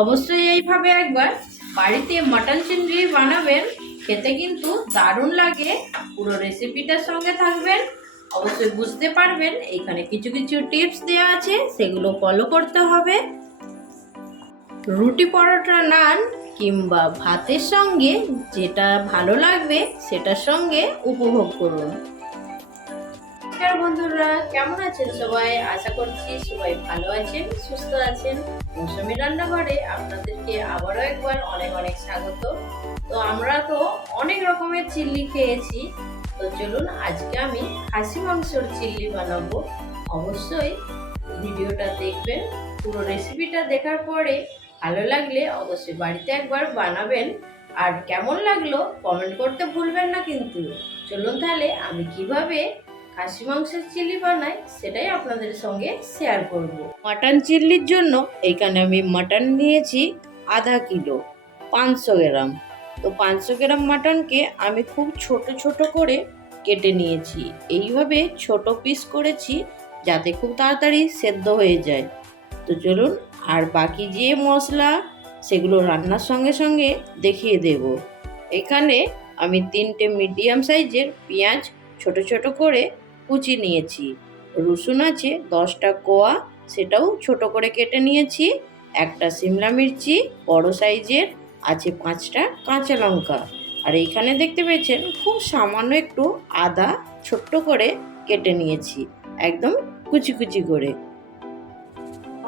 অবশ্যই এইভাবে একবার বাড়িতে মাটন চিংড়ি বানাবেন, খেতে কিন্তু দারুণ লাগে। পুরো রেসিপিটার সঙ্গে থাকবেন। অবশ্যই বুঝতে পারবেন, এখানে কিছু কিছু টিপস দেওয়া আছে, সেগুলো ফলো করতে হবে। রুটি পরোটা নান কিংবা ভাতের সঙ্গে যেটা ভালো লাগবে, সেটার সঙ্গে উপভোগ করুন। নমস্কার বন্ধুরা, কেমন আছেন সবাই? আশা করছি সবাই ভালো আছেন, সুস্থ আছেন। মৌসুমি রান্নাঘরে আপনাদেরকে আবারও একবার অনেক অনেক স্বাগত। তো আমরা তো অনেক রকমের চিল্লি খেয়েছি। তো চলুন, আজকে আমি খাসি মাংসর চিল্লি বানাবো। অবশ্যই ভিডিওটা দেখবেন, পুরো রেসিপিটা দেখার পরে ভালো লাগলে অবশ্যই বাড়িতে একবার বানাবেন। আর কেমন লাগল কমেন্ট করতে ভুলবেন না কিন্তু। চলুন তাহলে আমি কীভাবে খাসি মাংসের চিলি বানাই, সেটাই আপনাদের সঙ্গে শেয়ার করব। মাটন চিল্লির জন্য এখানে আমি মাটন নিয়েছি আধা কিলো, পাঁচশো গ্রাম। তো পাঁচশো গ্রাম মাটনকে আমি খুব ছোট ছোট করে কেটে নিয়েছি। এইভাবে ছোট পিস করেছি যাতে খুব তাড়াতাড়ি সেদ্ধ হয়ে যায়। তো চলুন, আর বাকি যে মশলা, সেগুলো রান্নার সঙ্গে সঙ্গে দেখিয়ে দেব। এখানে আমি তিনটে মিডিয়াম সাইজের পেঁয়াজ ছোট ছোট করে কুচি নিয়েছি। রসুন আছে, দশটা কোয়া, সেটাও ছোট করে কেটে নিয়েছি। একটা সিমলা মির্চি, বড় সাইজের, আছে পাঁচটা কাঁচা লঙ্কা। আর এইখানে দেখতে পেয়েছেন, খুব সামান্য একটু আদা ছোট্ট করে কেটে নিয়েছি, একদম কুচি কুচি করে।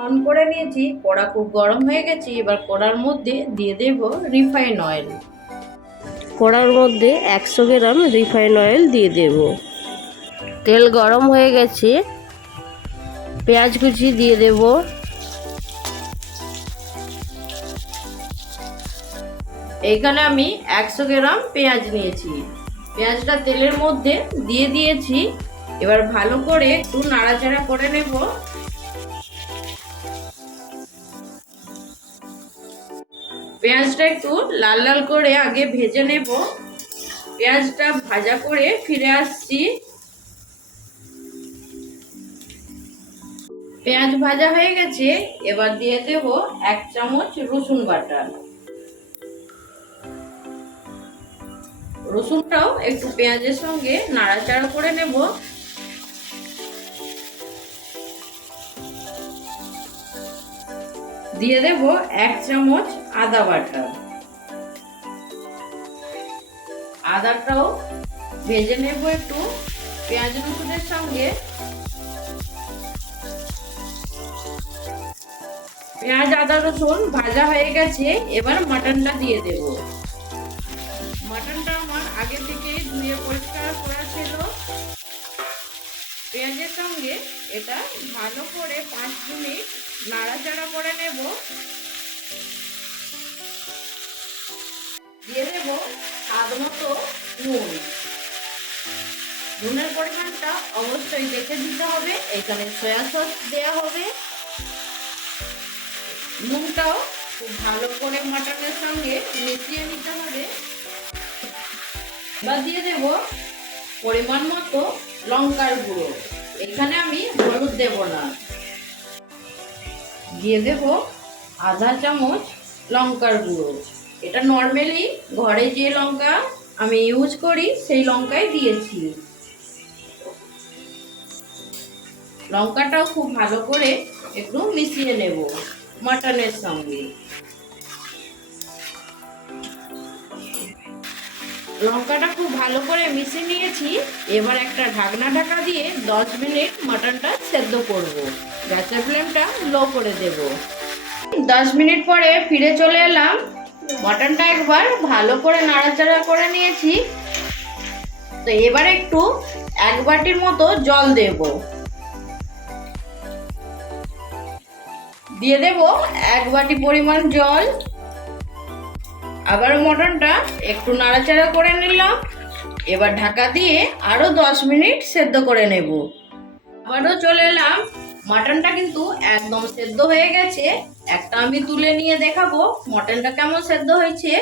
অন করে নিয়েছি, কড়া খুব গরম হয়ে গেছে, এবার কড়ার মধ্যে দিয়ে দেব রিফাইন অয়েল। কড়ার মধ্যে একশো গ্রাম রিফাইন অয়েল দিয়ে দেব। তেল গরম হয়ে গেছে, পেঁয়াজ কুচি দিয়ে দেব। এইখানে আমি একশো গ্রাম পেঁয়াজ নিয়েছি। পেঁয়াজটা তেলের মধ্যে দিয়ে দিয়েছি। এবার ভালো করে একটু নাড়াচাড়া করে নেব। পেঁয়াজটা একটু লাল লাল করে আগে ভেজে নেব। পেঁয়াজটা ভাজা করে ফিরে আসছি। পেঁয়াজ ভাজা হয়ে গেছে, এবার দিয়ে দেব এক চামচ রসুন বাটা। রসুনটাও একটু পেঁয়াজের সঙ্গে নাড়াচাড়া করে নেব। দিয়ে দেব এক চামচ আদা বাটা। আদাটাও ভেজে নেব একটু। পেঁয়াজ রসুনের সঙ্গে পেঁয়াজ, আদা, রসুন ভাজা হয়ে গেছে, এবার মাটনটা দিয়ে দেব। মাটনটা আমার আগে থেকে ধুয়ে পরিষ্কার করা ছিল। পেঁয়াজের সঙ্গে এটা ভালো করে পাঁচ মিনিট নাড়াচাড়া করে নেব। দিয়ে দেব স্বাদ মতো নুন। নুনের পরিমাণটা অবশ্যই দেখে দিতে হবে। এখানে সয়া সস দেওয়া হবে। নুনটাও খুব ভালো করে মাটনের সঙ্গে মিশিয়ে নিতে হবে। এবার দিয়ে দেব পরিমাণ মতো লঙ্কার গুঁড়ো। এখানে আমি হলুদ দেব না। দিয়ে দেব আধা চামচ লঙ্কার গুঁড়ো। এটা নর্মালি ঘরে যে লঙ্কা আমি ইউজ করি, সেই লঙ্কাই দিয়েছি। লঙ্কাটাও খুব ভালো করে একটু মিশিয়ে নেব। মাটনের সঙ্গে। লঙ্কাটা খুব ভালো করে মিশিয়ে নিয়েছি। এবার একটা ঢাকনা ঢাকা দিয়ে দশ মিনিট মাটনটা সেদ্ধ করব। গ্যাসের ফ্লেমটা লো করে দেব। দশ মিনিট পরে ফিরে চলে এলাম। মটনটা একবার ভালো করে নাড়াচাড়া করে নিয়েছি। তো এবার একটু এক বাটির মতো জল দেব। দিয়ে দেব এক বাটি পরিমাণ জল। আবার মটনটা একটু নাড়াচাড়া করে নিলাম। এবার ঢাকা দিয়ে আরও দশ মিনিট সেদ্ধ করে নেব। আবারও চলে এলাম। মাটনটা কিন্তু একদম সেদ্ধ হয়ে গেছে। একটা আমি তুলে নিয়ে দেখাবো মটনটা কেমন সেদ্ধ হয়েছে।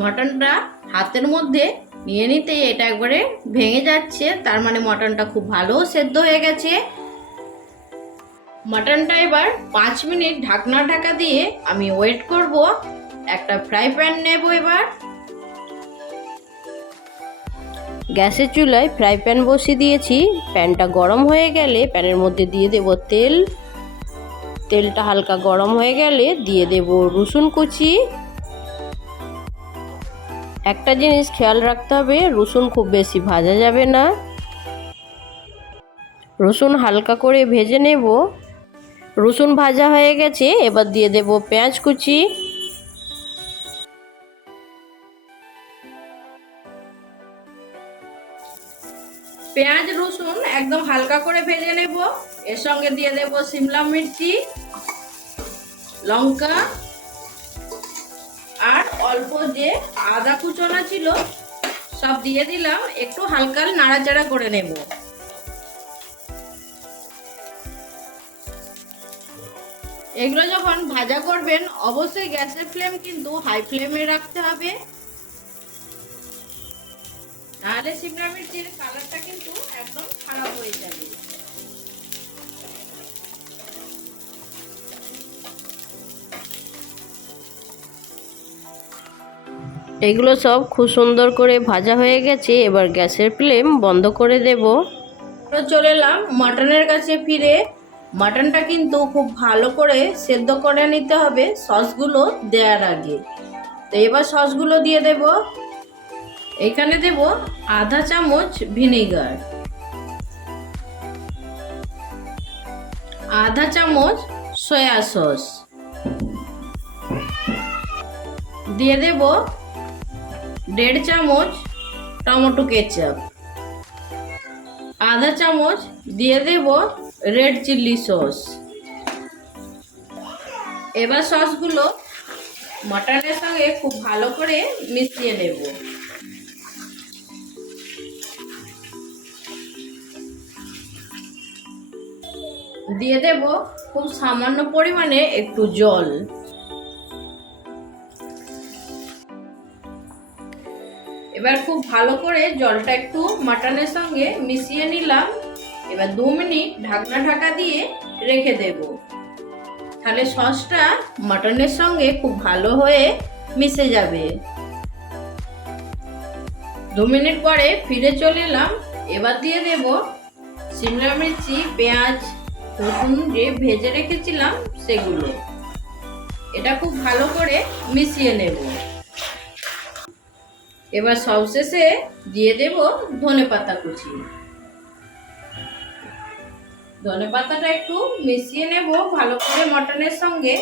মটনটা হাতের মধ্যে নিয়ে নিতেই এটা একবারে ভেঙে যাচ্ছে, তার মানে মটনটা খুব ভালো সেদ্ধ হয়ে গেছে। মাটনটা এবার পাঁচ মিনিট ঢাকনা ঢাকা দিয়ে আমি ওয়েট করব, একটা ফ্রাই প্যান নেব এবার। গ্যাসের চুলায় ফ্রাই প্যান বসিয়ে দিয়েছি, প্যানটা গরম হয়ে গেলে প্যানের মধ্যে দিয়ে দেব তেল। তেলটা হালকা গরম হয়ে গেলে দিয়ে দেব রসুন কুচি। একটা জিনিস খেয়াল রাখতে হবে, রসুন খুব বেশি ভাজা যাবে না। রসুন হালকা করে ভেজে নেব। রসুন ভাজা হয়ে গেছে, এবার দিয়ে দেব পেঁয়াজ কুচি। পেঁয়াজ, রসুন একদম হালকা করে ভেজে নেব। এর সঙ্গে দিয়ে দেব সিমলা মির্চি, লঙ্কা। অল্প যে আদা কুচনা ছিল, সব দিয়ে দিলাম। একটু হালকা নাড়াচাড়া করে নেব। এগুলো যখন ভাজা করবেন, অবশ্যই গ্যাসের ফ্লেম কিন্তু হাই ফ্লেমে রাখতে হবে। নাহলে সিমলা মির্চির কালারটা কিন্তু একদম খারাপ হয়ে যাবে। এগুলো সব খুব সুন্দর করে ভাজা হয়ে গেছে, এবার গ্যাসের ফ্লেম বন্ধ করে দেব। চলে এলাম মাটনের কাছে ফিরে। মাটনটা কিন্তু খুব ভালো করে সেদ্ধ করে নিতে হবে সসগুলো দেওয়ার আগে। তো এবার সসগুলো দিয়ে দেব। এখানে দেব আধা চামচ ভিনেগার। আধা চামচ সয়া সস। দিয়ে দেব দেড় চামচ টমেটো কেচাপ। আধা চামচ দিয়ে দেব রেড চিল্লি সস। এবার সসগুলো মটনের সঙ্গে খুব ভালো করে মিশিয়ে নেব। দিয়ে দেব খুব সামান্য পরিমাণে একটু জল। এবার খুব ভালো করে জলটা একটু মাটনের সঙ্গে মিশিয়ে নিলাম। এবার দু মিনিট ঢাকনা ঢাকা দিয়ে রেখে দেব। তাহলে সসটা মাটনের সঙ্গে খুব ভালো হয়ে মিশে যাবে। দু মিনিট পরে ফিরে চলে এলাম। এবার দিয়ে দেব সিমলা মির্চি, পেঁয়াজ, রসুন যে ভেজে রেখেছিলাম সেগুলো। এটা খুব ভালো করে মিশিয়ে নেব। এবার সবশেষে দিয়ে দেব ধনে পাতা কুচি। ধনে পাতাটা একটু মিশিয়ে নেব ভালো করে মটনের সঙ্গে।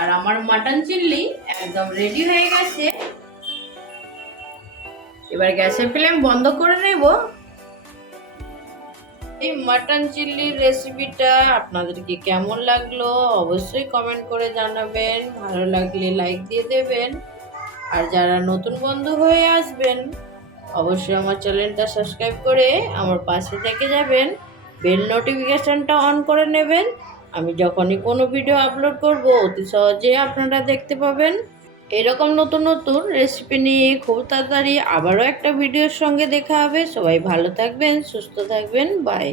আর আমার মাটন চিল্লি একদম রেডি হয়ে গেছে। এবার গ্যাসের ফ্লেম বন্ধ করে নেব। এই মাটন চিল্লির রেসিপিটা আপনাদেরকে কেমন লাগল অবশ্যই কমেন্ট করে জানাবেন। ভালো লাগলে লাইক দিয়ে দেবেন। আর যারা নতুন বন্ধু হয়ে আসবেন, অবশ্যই আমার চ্যানেলটা সাবস্ক্রাইব করে আমার পাশে থেকে যাবেন, বেল নোটিফিকেশনটা অন করে নেবেন। আমি যখনই কোনো ভিডিও আপলোড করব, অতি সহজে আপনারা দেখতে পাবেন। এরকম নতুন নতুন রেসিপি নিয়ে খুব তাড়াতাড়ি আবারও একটা ভিডিওর সঙ্গে দেখা হবে। সবাই ভালো থাকবেন, সুস্থ থাকবেন বাই